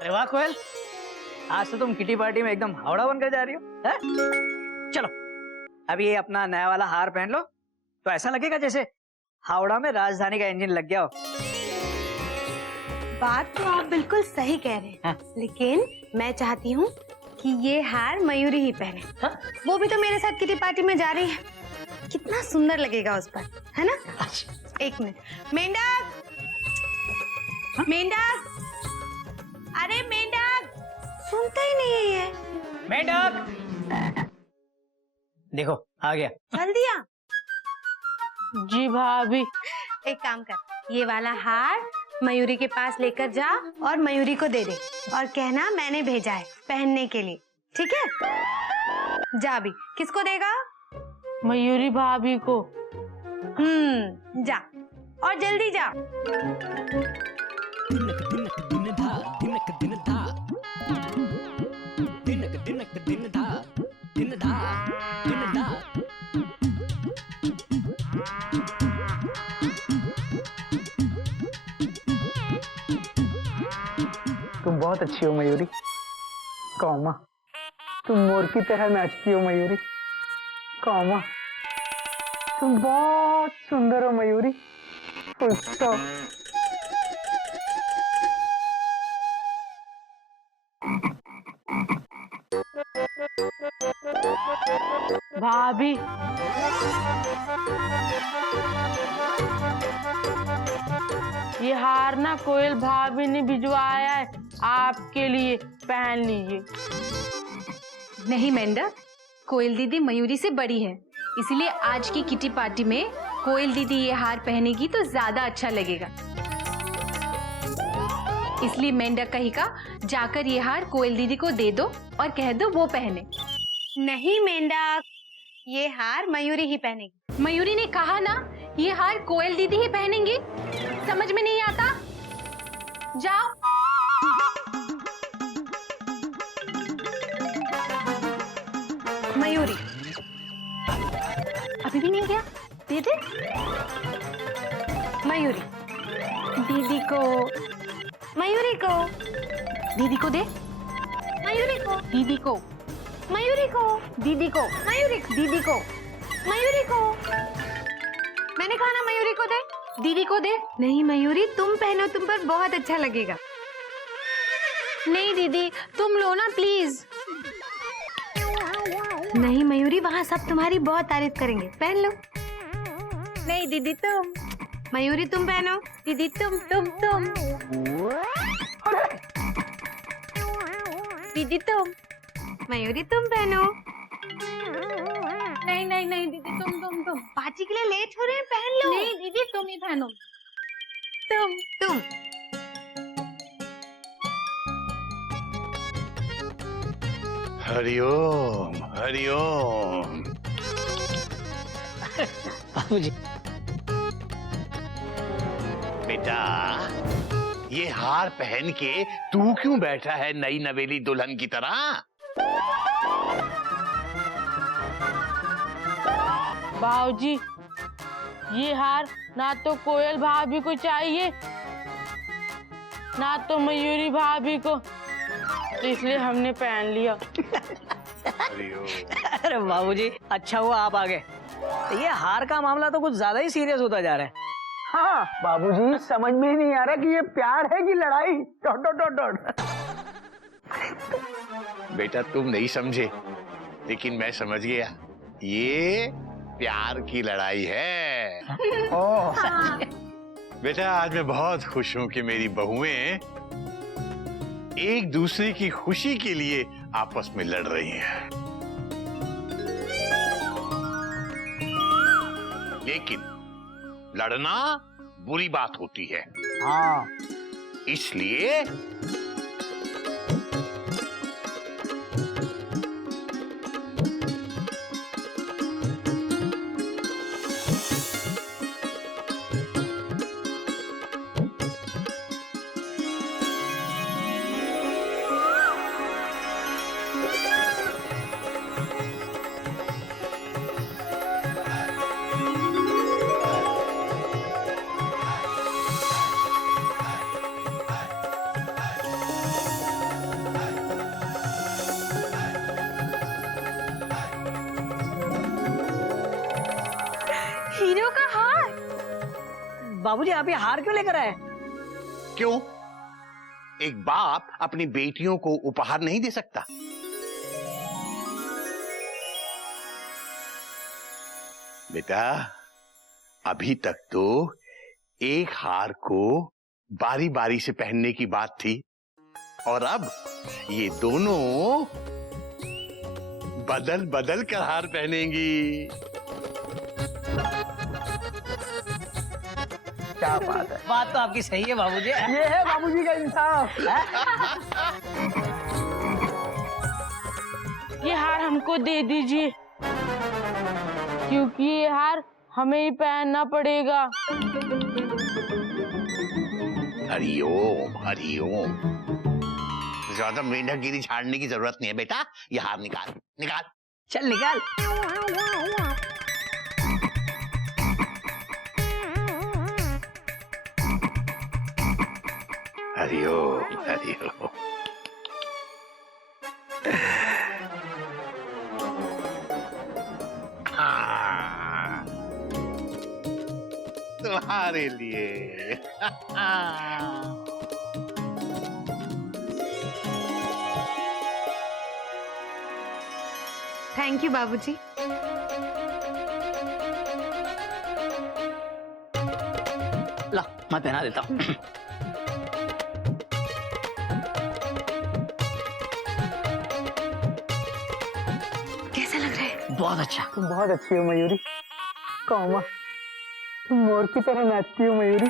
अरे वाह कोयल, आज तो तुम किटी पार्टी में एकदम हावड़ा बनकर जा रही हो है? चलो अब ये अपना नया वाला हार पहन लो तो ऐसा लगेगा जैसे हावड़ा में राजधानी का इंजन लग गया हो। बात तो आप बिल्कुल सही कह रहे हैं, हाँ। लेकिन मैं चाहती हूँ कि ये हार मयूरी ही पहने। हाँ? वो भी तो मेरे साथ किटी पार्टी में जा रही है, कितना सुंदर लगेगा उस पर, है ना? एक मिनट, मेंढक, हाँ? मेंढक, अरे मेंढक, सुनता ही नहीं है ये। मेंढक, देखो आ गया। जल्दी आ। जी भाभी। एक काम कर, ये वाला हार मयूरी के पास लेकर जा और मयूरी को दे दे और कहना मैंने भेजा है पहनने के लिए, ठीक है? जा भी, किसको देगा? मयूरी भाभी को। जा और जल्दी जा। तुम बहुत अच्छी हो मयूरी। कौमा, तुम मोर की तरह नाचती हो मयूरी। कौमा, तुम बहुत सुंदर हो मयूरी। Full stop. भाभी, ये हार ना कोयल भाभी ने भिजवाया है आपके लिए, पहन लीजिए। नहीं मेंढक, कोयल दीदी मयूरी से बड़ी है, इसलिए आज की किटी पार्टी में कोयल दीदी ये हार पहनेगी तो ज्यादा अच्छा लगेगा। इसलिए मेंढक कहेगा जाकर ये हार कोयल दीदी को दे दो और कह दो वो पहने। नहीं मेंढक, ये हार मयूरी ही पहनेगी। मयूरी ने कहा ना ये हार कोयल दीदी ही पहनेंगी, समझ में नहीं आता? जाओ। मयूरी, अभी भी नहीं गया, दे दे। मयूरी, दीदी को, मयूरी को, दीदी को दे, मयूरी को, दीदी को, मयूरी को, दीदी को, मयूरी, दीदी को, मयूरी को। मैंने कहा ना मयूरी को दे। दीदी को दे। नहीं मयूरी, तुम पहनो, तुम पर बहुत अच्छा लगेगा। नहीं दीदी, तुम लो ना प्लीज। नहीं मयूरी, वहाँ सब तुम्हारी बहुत तारीफ करेंगे, पहन लो। नहीं दीदी तुम। मयूरी तुम पहनो। दीदी तुम। दीदी तुम। मयूरी तुम पहनो। नहीं दीदी तुम। पार्टी के लिए लेट हो रहे हैं, पहन लो। नहीं दीदी तुम ही पहनो। तुम। हरिओम हरिओम। बाबूजी, बेटा, ये हार पहन के तू क्यों बैठा है नई नवेली दुल्हन की तरह? बाबूजी, ये हार ना तो कोयल भाभी को चाहिए ना तो मयूरी भाभी को, तो इसलिए हमने पहन लिया। हरिओम। अरे बाबूजी, अच्छा हुआ आप आ गए। ये हार का मामला तो कुछ ज्यादा ही सीरियस होता जा रहा है। हाँ बाबूजी, समझ में ही नहीं आ रहा कि ये प्यार है कि लड़ाई। Dot dot dot dot. बेटा तुम नहीं समझे, लेकिन मैं समझ गया। ये प्यार की लड़ाई है। ओह, बेटा आज मैं बहुत खुश हूं कि मेरी बहुएं एक दूसरे की खुशी के लिए आपस में लड़ रही हैं। लेकिन लड़ना बुरी बात होती है, हाँ। इसलिए बाबूजी आप ये हार क्यों लेकर आए? क्यों? एक बाप अपनी बेटियों को उपहार नहीं दे सकता? बेटा, अभी तक तो एक हार को बारी बारी से पहनने की बात थी, और अब ये दोनों बदल बदल कर हार पहनेंगी। क्या बात है, बात तो आपकी सही है बाबूजी। ये है बाबूजी का इंसाफ। ये हार हमको दे दीजिए, क्योंकि ये हार हमें ही पहनना पड़ेगा। हरिओम हरिओम। ज्यादा मेंढकगिरी झाड़ने की जरूरत नहीं है बेटा, ये हार निकाल निकाल। चल निकाल। हरिओम हरिओम। हाँ, तुम्हारे लिए। थैंक यू बाबूजी। ला मैं पहना देता हूँ। कैसा लग रहा है? बहुत अच्छा। तुम बहुत अच्छी हो मयूरी। कौमा, तुम मोर की तरह नाचती हो मयूरी।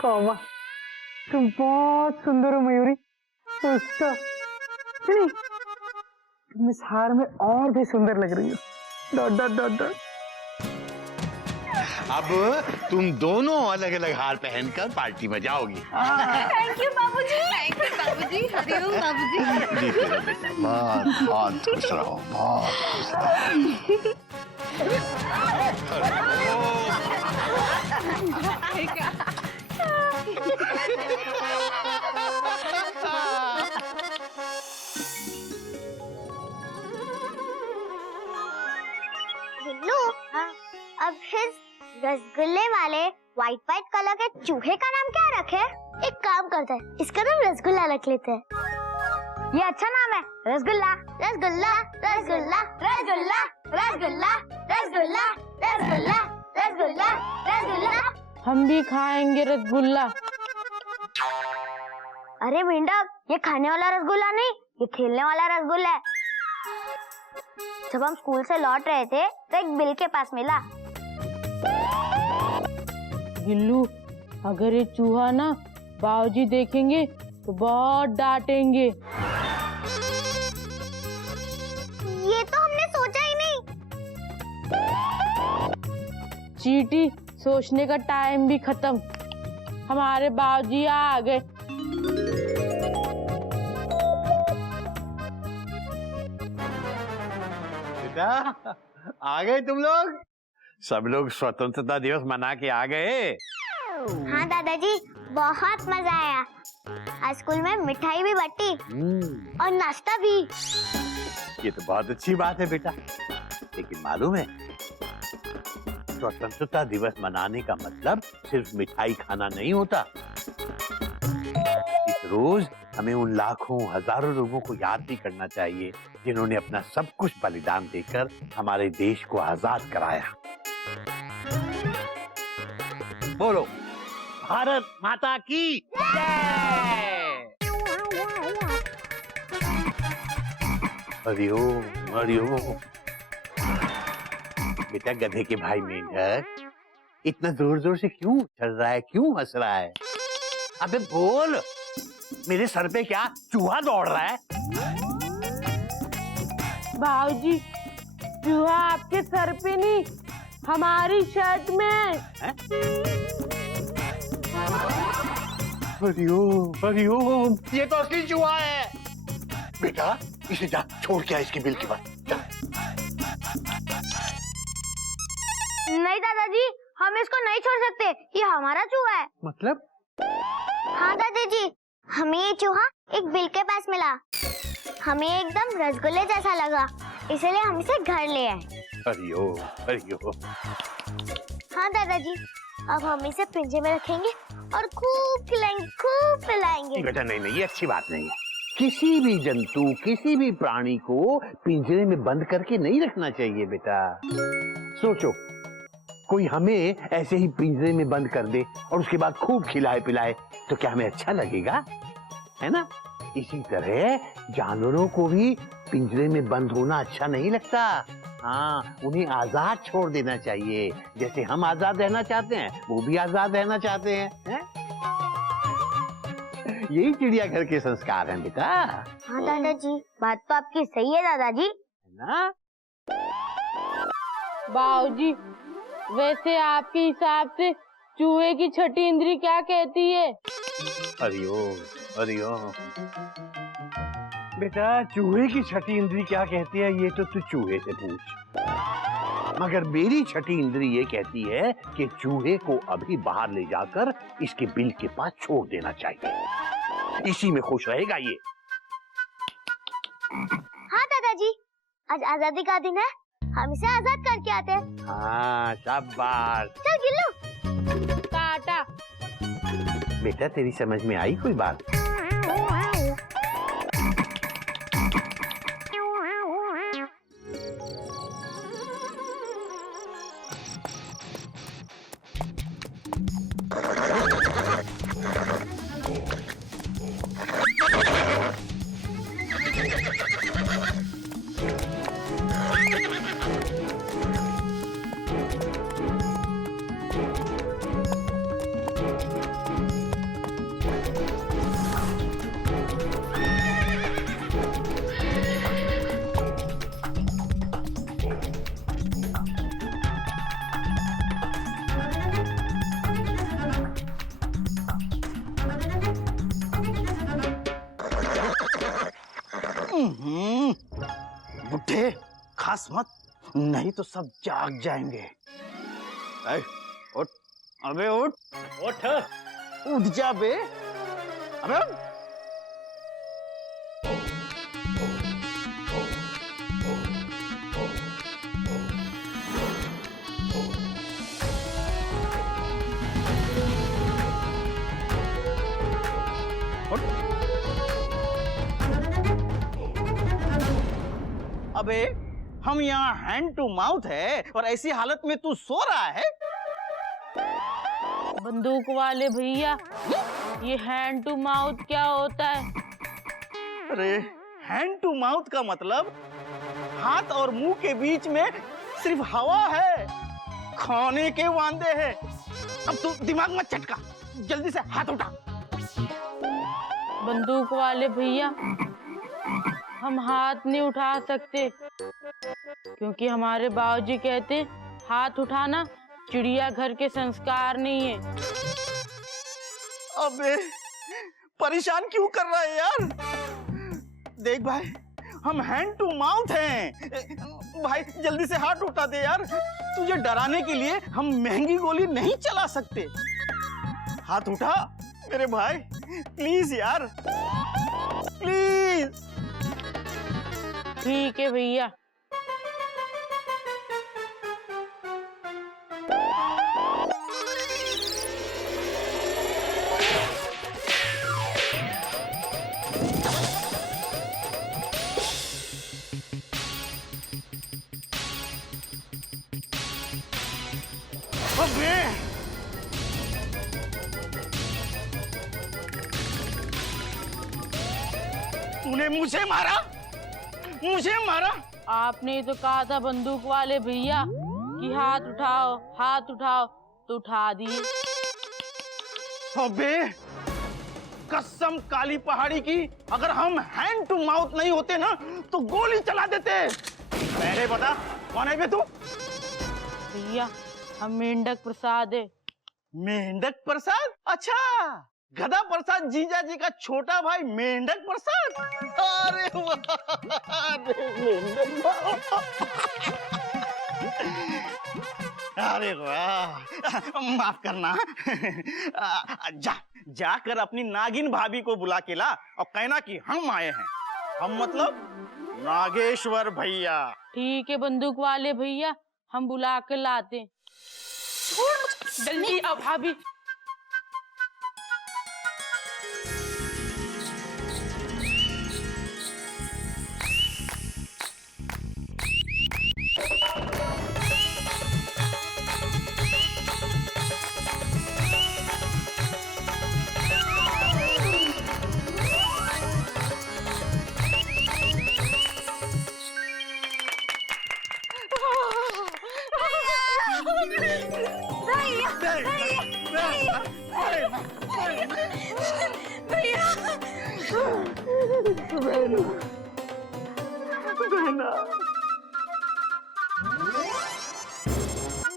कौमा, तुम बहुत सुंदर हो मयूरी। उसका नहीं, तुम इस हार में और भी सुंदर लग रही हो। Dot dot dot dot. अब तुम दोनों अलग अलग हार पहनकर पार्टी में जाओगी। थैंक यू बाबूजी। थैंक यू बाबूजी। हरिओम बाबूजी। जीते रहो बेटा, बहुत बहुत खुश रहो, बहुत खुश रहो। बिल्लू, अब इस रसगुल्ले वाले व्हाइट व्हाइट कलर के चूहे का नाम क्या रखे? एक काम करते हैं, इसका नाम रसगुल्ला रख लेते हैं। ये अच्छा नाम है, रसगुल्ला रसगुल्ला रसगुल्ला रसगुल्ला रसगुल्ला रसगुल्ला रसगुल्ला रसगुल्ला रसगुल्ला। हम भी खाएंगे रसगुल्ला। अरे मेंढक, ये खाने वाला रसगुल्ला नहीं, ये खेलने वाला रसगुल्ला है। जब हम स्कूल से लौट रहे थे तो एक बिल के पास मिला। गिल्लू, अगर ये चूहा ना बाबूजी देखेंगे तो बहुत डांटेंगे। ये तो हमने सोचा ही नहीं। चीटी, सोचने का टाइम भी खत्म। हमारे बाबूजी आ गए। बेटा, आ गए तुम लोग? सब लोग स्वतंत्रता दिवस मना के आ गए? हाँ दादाजी, बहुत मजा आया। आज स्कूल में मिठाई भी बटी और नाश्ता भी। ये तो बहुत अच्छी बात है बेटा, लेकिन मालूम है स्वतंत्रता दिवस मनाने का मतलब सिर्फ मिठाई खाना नहीं होता। इस रोज हमें उन लाखों हजारों लोगों को याद भी करना चाहिए जिन्होंने अपना सब कुछ बलिदान देकर हमारे देश को आजाद कराया। बोलो, भारत माता की जय। हरिओम हरिओम। बेटा गधे के भाई मेंढक, इतना जोर जोर से क्यों चल रहा है, क्यों हंस रहा है? अबे बोल, मेरे सर पे क्या चूहा दौड़ रहा है? बाबूजी, चूहा आपके सर पे नहीं, हमारी शर्ट में है। हरिओम हरिओम, ये तो असली चूहा है। बेटा इसे जा छोड़ के आ इसके बिल के पास जा। नहीं दादाजी, हम इसको नहीं छोड़ सकते, ये हमारा चूहा है। मतलब? हाँ दादाजी, हमें ये चूहा एक बिल के पास मिला। हमें एकदम रसगुल्ले जैसा लगा, इसलिए हम इसे घर ले आए। हरिओम हरिओम। हाँ दादाजी, अब हम इसे पिंजरे में रखेंगे और खूब खिलाएंगे, खूब पिलाएंगे। बेटा नहीं नहीं, ये अच्छी बात नहीं है। किसी भी जंतु, किसी भी प्राणी को पिंजरे में बंद करके नहीं रखना चाहिए बेटा। सोचो, कोई हमें ऐसे ही पिंजरे में बंद कर दे और उसके बाद खूब खिलाए पिलाए, तो क्या हमें अच्छा लगेगा? है ना? इसी तरह जानवरों को भी पिंजरे में बंद होना अच्छा नहीं लगता। हाँ, उन्हें आजाद छोड़ देना चाहिए। जैसे हम आजाद रहना चाहते हैं, वो भी आजाद रहना चाहते हैं, है? यही चिड़ियाघर के संस्कार हैं बेटा। हाँ दादाजी, बात तो आपकी सही है दादाजी। है ना? बाबूजी, वैसे आपके हिसाब से चूहे की छठी इंद्री क्या कहती है? हरिओम हरिओम। बेटा, चूहे की छठी इंद्री क्या कहती है ये तो तू चूहे से पूछ। मगर मेरी छठी इंद्री ये कहती है कि चूहे को अभी बाहर ले जाकर इसके बिल के पास छोड़ देना चाहिए। इसी में खुश रहेगा ये। हाँ दादाजी, आज आजादी का दिन है, हम इसे आजाद करके आते हैं। हाँ, शाबाश। चल गिल्लू। टाटा। बेटा, तेरी समझ में आई कोई बात? बुढ़े, खास मत, नहीं तो सब जाग जाएंगे। उठ, अबे उठ, उठ, उठ जा बे, अबे उठ। अबे हम यहाँ हैंड टू माउथ है और ऐसी हालत में तू सो रहा है? बंदूक वाले भैया, ये हैंड टू माउथ क्या होता है? अरे हैंड टू माउथ का मतलब हाथ और मुंह के बीच में सिर्फ हवा है, खाने के वांदे हैं। अब तू दिमाग मत चटका, जल्दी से हाथ उठा। बंदूक वाले भैया, हम हाथ नहीं उठा सकते क्योंकि हमारे बाबूजी कहते हाथ उठाना चिड़ियाघर के संस्कार नहीं है। अबे परेशान क्यों कर रहा है यार? देख भाई, हम हैंड टू माउथ हैं। भाई जल्दी से हाथ उठा दे यार। तुझे डराने के लिए हम महंगी गोली नहीं चला सकते। हाथ उठा मेरे भाई, प्लीज यार, प्लीज। ठीक है भैया। अबे तूने मुझे मारा, मुझे मारा। आपने तो कहा था बंदूक वाले भैया कि हाथ उठाओ, हाथ उठाओ, तो उठा दिए। अबे कसम काली पहाड़ी की, अगर हम हैंड टू माउथ नहीं होते ना तो गोली चला देते। पहले बता कौन है बे तू? भैया, हम मेंढक प्रसाद है। मेंढक प्रसाद? अच्छा, गधा प्रसाद जीजा जी का छोटा भाई मेंढक प्रसाद। अरे वाह, अरे मेंढक, अरे वाह, माफ करना। जा जाकर अपनी नागिन भाभी को बुला के ला और कहना कि हम आए हैं। हम मतलब नागेश्वर भैया। ठीक है बंदूक वाले भैया, हम बुला के लाते। छोड़ मुझे। जल्दी आओ भाभी।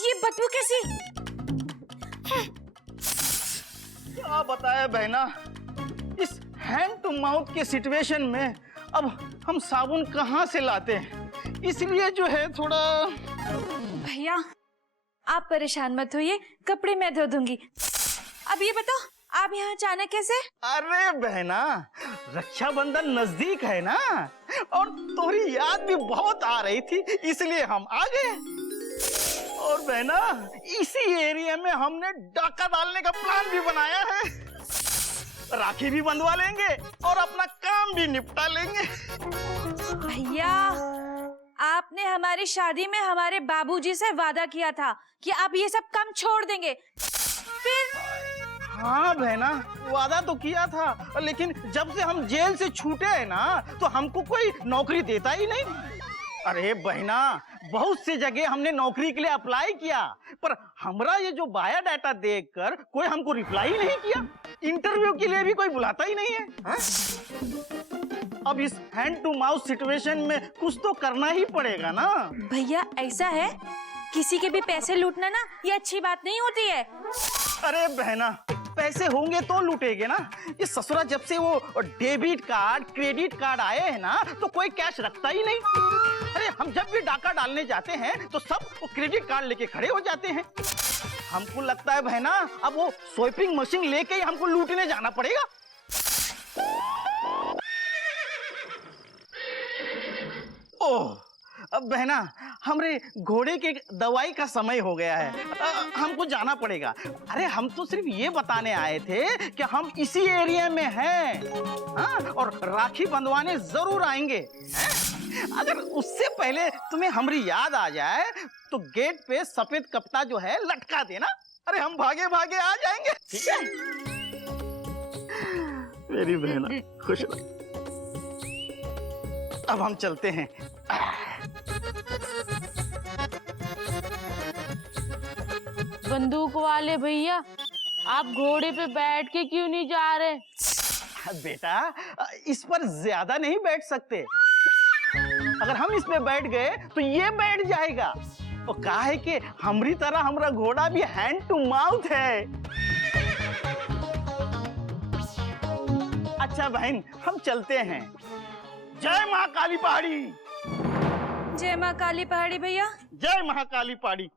ये बदबू कैसी? क्या बताए बहना, इस हैंड टू माउथ के सिचुएशन में अब हम साबुन कहाँ से लाते हैं, इसलिए जो है थोड़ा। भैया आप परेशान मत होइए, कपड़े मैं धो दूंगी। अब ये बताओ आप यहाँ अचानक कैसे? अरे बहना, रक्षाबंधन नजदीक है ना, और तुम्हारी याद भी बहुत आ रही थी, इसलिए हम आ गए। और बहना, इसी एरिया में हमने डाका डालने का प्लान भी बनाया है। राखी भी बंधवा लेंगे और अपना काम भी निपटा लेंगे। भैया आपने हमारी शादी में हमारे बाबूजी से वादा किया था कि आप ये सब काम छोड़ देंगे, फिर? हाँ बहना, वादा तो किया था, लेकिन जब से हम जेल से छूटे हैं ना, तो हमको कोई नौकरी देता ही नहीं। अरे बहना, बहुत सी जगह हमने नौकरी के लिए अप्लाई किया, पर हमरा ये जो बायोडाटा देखकर कोई हमको रिप्लाई नहीं किया। इंटरव्यू के लिए भी कोई बुलाता ही नहीं है, हाँ? अब इस हैंड टू माउथ सिचुएशन में कुछ तो करना ही पड़ेगा ना। भैया ऐसा है, किसी के भी पैसे लूटना ना ये अच्छी बात नहीं होती है। अरे बहना, पैसे होंगे तो लूटेगे ना। ये ससुरा जब से वो डेबिट कार्ड क्रेडिट कार्ड आए हैं ना, तो कोई कैश रखता ही नहीं। अरे हम जब भी डाका डालने जाते हैं तो सब वो क्रेडिट कार्ड लेके खड़े हो जाते हैं। हमको लगता है बहना, अब वो स्वाइपिंग मशीन लेके ही हमको लूटने जाना पड़ेगा। ओह, अब बहना, हमरे घोड़े के दवाई का समय हो गया है, हमको जाना पड़ेगा। अरे हम तो सिर्फ ये बताने आए थे कि हम इसी एरिया में हैं, हाँ? और राखी बंधवाने जरूर आएंगे, हैं? अगर उससे पहले तुम्हें हमारी याद आ जाए तो गेट पे सफेद कप्ता जो है लटका देना। अरे हम भागे भागे आ जाएंगे, ठीक है? मेरी बहना खुश रहो। अब हम चलते हैं। बंदूक वाले भैया, आप घोड़े पे बैठ के क्यों नहीं जा रहे? बेटा, इस पर ज्यादा नहीं बैठ सकते। अगर हम इस पे बैठ गए तो ये बैठ जाएगा। तो कहा है कि हमारी तरह हमारा घोड़ा भी हैंड टू माउथ है। अच्छा बहन, हम चलते हैं। जय महाकाली पहाड़ी। जय माँ काली पहाड़ी भैया। जय महाकाली पहाड़ी।